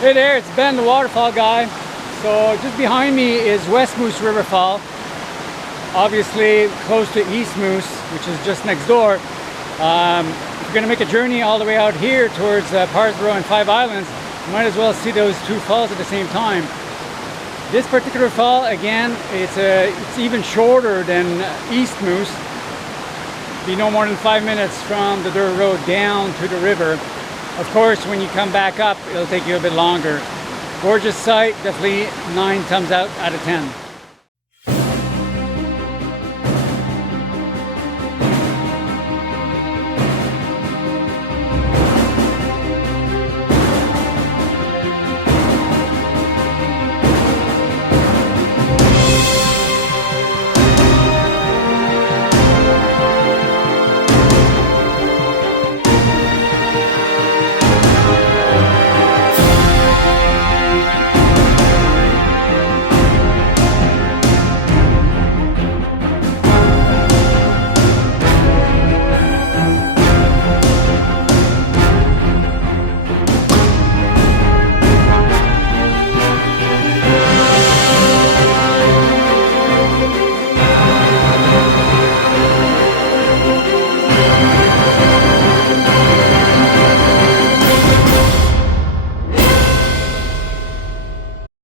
Hey there, it's Ben, the waterfall guy. So just behind me is West Moose Riverfall. Obviously close to East Moose, which is just next door. If you're going to make a journey all the way out here towards Parsboro and Five Islands, you might as well see those two falls at the same time. This particular fall, again, it's even shorter than East Moose. Be no more than 5 minutes from the dirt road down to the river. Of course, when you come back up, it'll take you a bit longer. Gorgeous sight, definitely 9 thumbs out of 10.